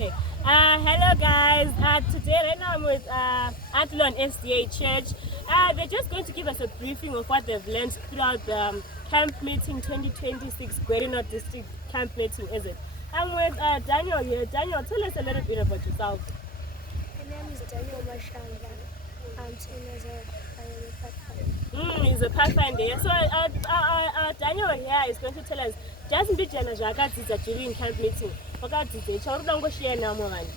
Okay. Hello guys. Today right now I'm with Athlone SDA Church. They're just going to give us a briefing of what they've learned throughout the camp meeting 2026 Guerino District camp meeting, is it? I'm with Daniel here. Daniel, tell us a little bit about yourself. My name is Daniel Mashanga. I'm 10 years old. I am a pathfinder. He's a pathfinder. So Daniel here is going to tell us just mbijana zvakadzidza during camp meeting. Wakadzidza chauri ungoshare namo vanhu.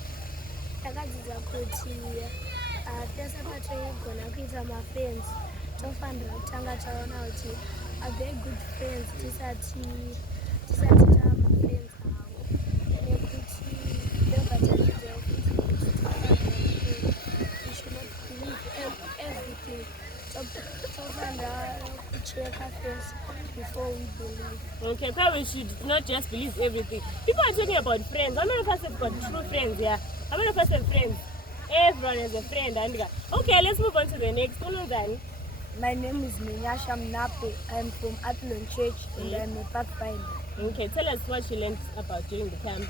Takadzidza kuti pese patoigona kuita mafriends tofanira kutanga taona kuti are they good friends tisati tava mafriends avo nekuti ndobva we should not believe everything. Tofanira kucheka first before we believe. Okay, so we should not just believe everything. People are talking about friends. How many of us have got true friends here? How many of us have friends? Everyone has a friend. Okay, let's move on to the next one. My name is Minyasha Mnape. I'm from Athlone Church and I'm a pathfinder. Okay, tell us what you learned about during the camp.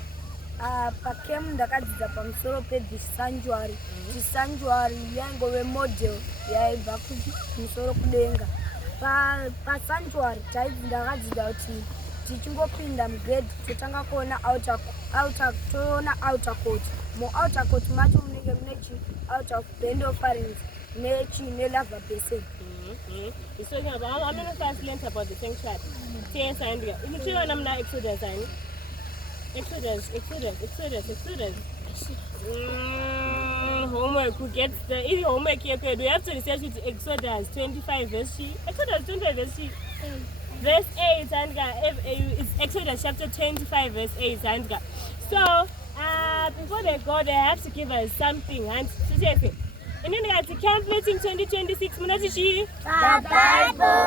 Pacamp ndakadzidza pamusoro pedhisanctuary. Dhisanctuary yaingove model yaibva kumusoro kudenga. Pasanctuary ndakadzidza kuti tichingopinda mugedhi totanga kuona toona outer court. Outer court macho munenge mune out of band offerings ne-lava basin. He's talking about how many of us learned about the sanctuary? Yes, and Exodus. Homework. Who gets the homework here? We have to research with Exodus 25 verse 3. Exodus 25 verse 3. Verse 8 and it's Exodus chapter 25 verse 8 and so before they go they have to give us something and to say and then at the camp meeting 2026 the Bible.